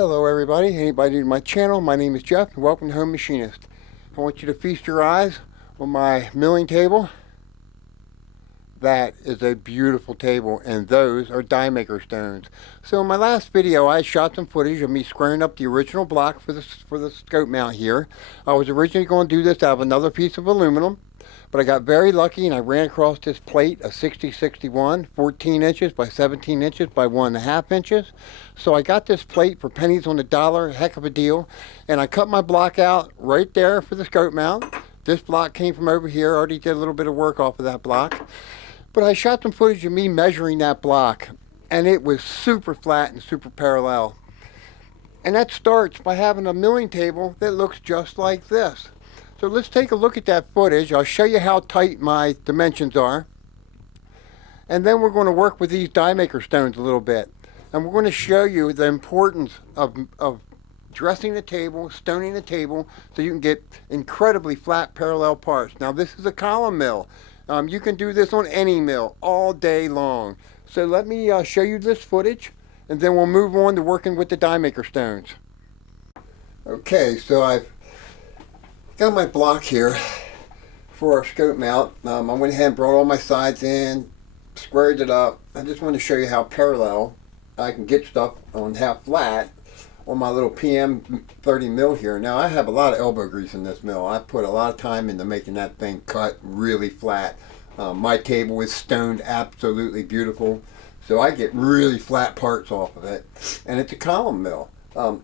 Hello everybody, anybody new to my channel, my name is Jeff and welcome to Home Machinist. I want you to feast your eyes on my milling table. That is a beautiful table and those are die maker stones. So in my last video I shot some footage of me squaring up the original block for the scope mount here. I was originally going to do this out of another piece of aluminum, but I got very lucky and I ran across this plate, a 60-61, 14 inches by 17 inches by 1.5 inches. So I got this plate for pennies on the dollar, heck of a deal. And I cut my block out right there for the scope mount. This block came from over here, already did a little bit of work off of that block. But I shot some footage of me measuring that block and it was super flat and super parallel. And that starts by having a milling table that looks just like this. So let's take a look at that footage. I'll show you how tight my dimensions are. And then we're going to work with these die maker stones a little bit. And we're going to show you the importance of dressing the table, stoning the table, so you can get incredibly flat parallel parts. Now this is a column mill. You can do this on any mill all day long. So let me show you this footage and then we'll move on to working with the die maker stones. Okay, so I've got my block here for our scope mount. I went ahead and brought all my sides in, squared it up. I just want to show you how parallel I can get stuff on how flat on my little PM 30 mill here. Now I have a lot of elbow grease in this mill. I put a lot of time into making that thing cut really flat. My table is stoned absolutely beautiful, so I get really flat parts off of it. And it's a column mill. You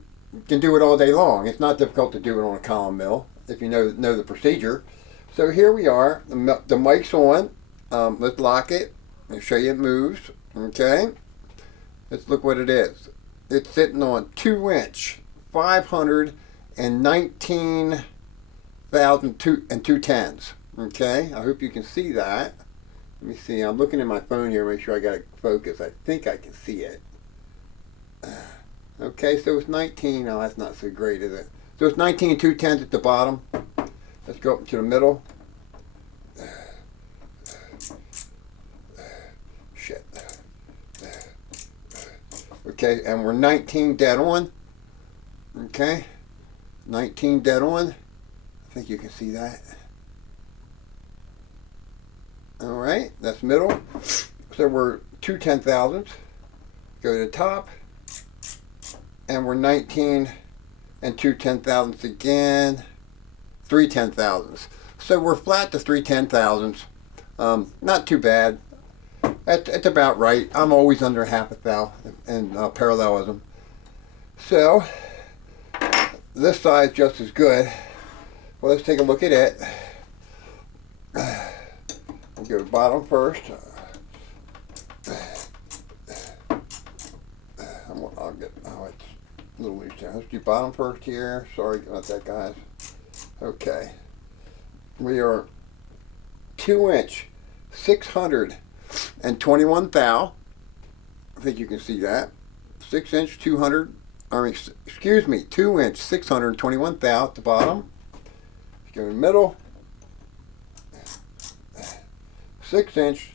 can do it all day long. It's not difficult to do it on a column mill if you know the procedure. So here we are. The mic's on. Let's lock it. I'll show you it moves. Okay. Let's look what it is. It's sitting on 2-inch, 519,210s. Okay, I hope you can see that. Let me see. I'm looking at my phone here. Make sure I got it focused. I think I can see it. Okay, so it's 19. Oh, that's not so great, is it? So it's 19 2/10s at the bottom. Let's go up to the middle. Shit. Okay, and we're 19 dead on. Okay, 19 dead on. I think you can see that. All right, that's middle. So we're 2 10,000ths. Go to the top, and we're 19 and 2 10,000ths again. 3 10,000ths. So we're flat to 3 10,000ths. Not too bad. It's about right. I'm always under half a thou in parallelism. So this side's just as good. Well, let's take a look at it. We'll go to bottom first. I'll get, oh, it's a little loose there. Let's do bottom first here. Sorry about that, guys. Okay. We are 2-inch, 621 thou. I think you can see that. 6-inch, 200. Excuse me, 2-inch, 621 thou at the bottom. Let's go in the middle. 6-inch.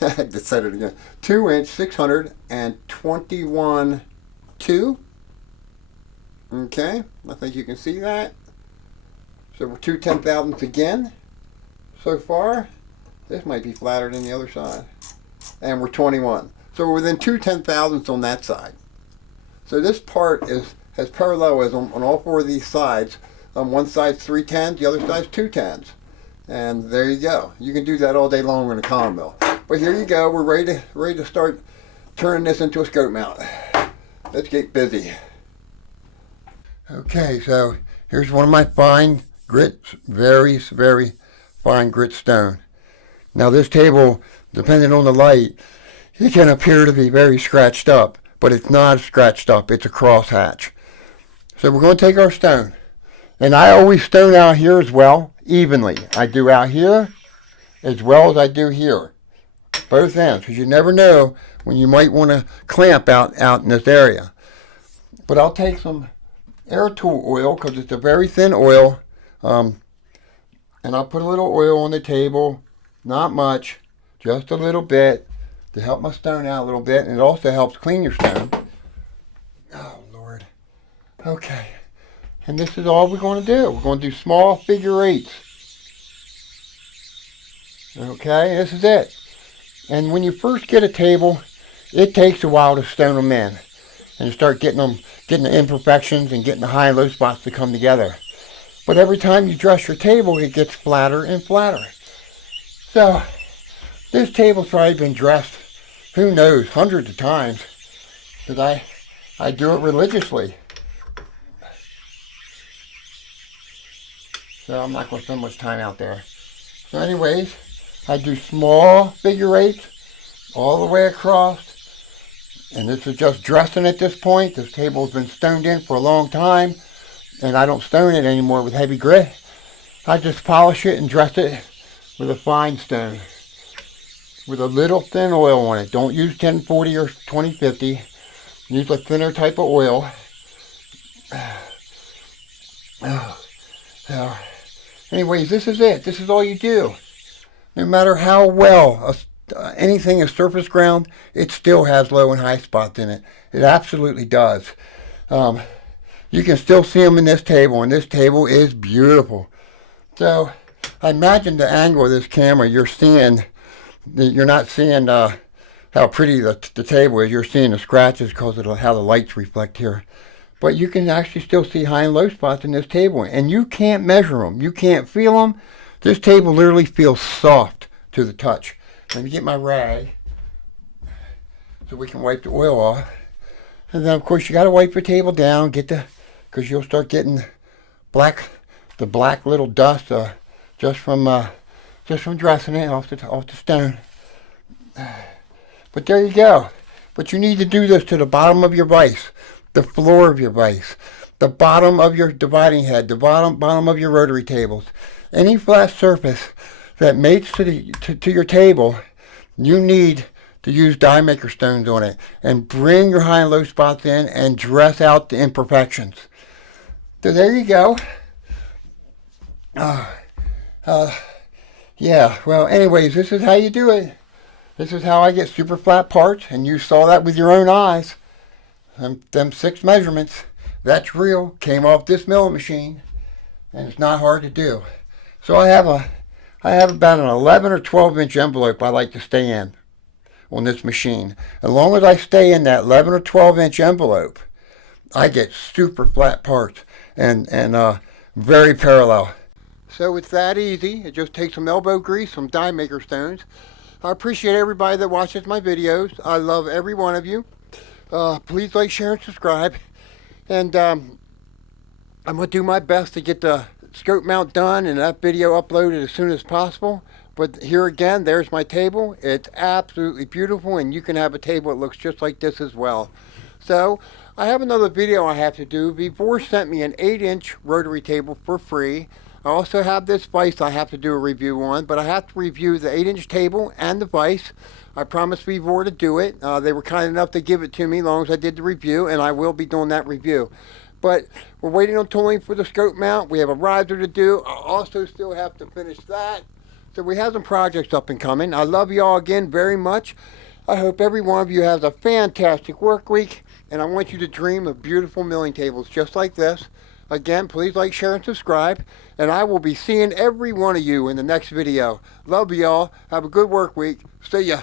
I had to say it again. 2-inch, 621 2. Okay, I think you can see that. So we're 2 10,000ths again. So far, this might be flatter than the other side. And we're 21. So we're within 2 10,000ths on that side. So this part has parallelism on all 4 of these sides. On one side's 3 10s, the other side's 2 10s. And there you go. You can do that all day long in a column mill. But here you go. We're ready to start turning this into a scope mount. Let's get busy. Okay, so here's one of my fine grit, very, very fine grit stone. Now this table, depending on the light, it can appear to be very scratched up, but it's not scratched up. It's a crosshatch. So we're going to take our stone. And I always stone out here as well, evenly. I do out here as well as I do here. Both ends, because you never know when you might want to clamp out in this area. But I'll take some air tool oil, because it's a very thin oil. And I'll put a little oil on the table. Not much, just a little bit to help my stone out a little bit. And it also helps clean your stone. Oh, Lord. Okay, and this is all we're going to do. We're going to do small figure eights. Okay, this is it. And when you first get a table, it takes a while to stone them in and start getting the imperfections and getting the high and low spots to come together. But every time you dress your table, it gets flatter and flatter. So this table's probably been dressed, who knows, hundreds of times, because I do it religiously. So I'm not going to spend much time out there. So anyways, I do small figure eights all the way across. And this is just dressing at this point. This table's been stoned in for a long time. And I don't stone it anymore with heavy grit. I just polish it and dress it with a fine stone. With a little thin oil on it. Don't use 1040 or 2050. Use a thinner type of oil. So, anyways, this is it. This is all you do. No matter how well anything is surface ground, it still has low and high spots in it. It absolutely does. You can still see them in this table, and this table is beautiful. So I imagine the angle of this camera, you're not seeing how pretty the table is. You're seeing the scratches because of how the lights reflect here. But you can actually still see high and low spots in this table, and you can't measure them. You can't feel them. This table literally feels soft to the touch. Let me get my rag so we can wipe the oil off. And then of course you got to wipe your table down, because you'll start getting the black little dust just from dressing it off the stone. But there you go. But you need to do this to the bottom of your vise, the floor of your vise, the bottom of your dividing head, the bottom of your rotary tables. Any flat surface that mates to your table, you need to use die maker stones on it and bring your high and low spots in and dress out the imperfections. So there you go. Yeah, well, anyways, this is how you do it. This is how I get super flat parts, and you saw that with your own eyes. Them 6 measurements, that's real, came off this milling machine, and it's not hard to do. So I have about an 11 or 12 inch envelope I like to stay in on this machine. As long as I stay in that 11 or 12 inch envelope, I get super flat parts and very parallel. So it's that easy. It just takes some elbow grease, some die maker stones. I appreciate everybody that watches my videos. I love every one of you. Please like, share, and subscribe. And I'm going to do my best to get the scope mount done and that video uploaded as soon as possible. But here again, there's my table. It's absolutely beautiful, and you can have a table that looks just like this as well. So I have another video I have to do. Vevor sent me an 8-inch rotary table for free. I also have this vise I have to do a review on, but I have to review the 8-inch table and the vise. I promised Vevor to do it. They were kind enough to give it to me as long as I did the review, and I will be doing that review. But we're waiting on tooling for the scope mount. We have a riser to do. I also still have to finish that. So we have some projects up and coming. I love you all again very much. I hope every one of you has a fantastic work week, and I want you to dream of beautiful milling tables just like this. Again, please like, share, and subscribe, and I will be seeing every one of you in the next video. Love you all. Have a good work week. See ya.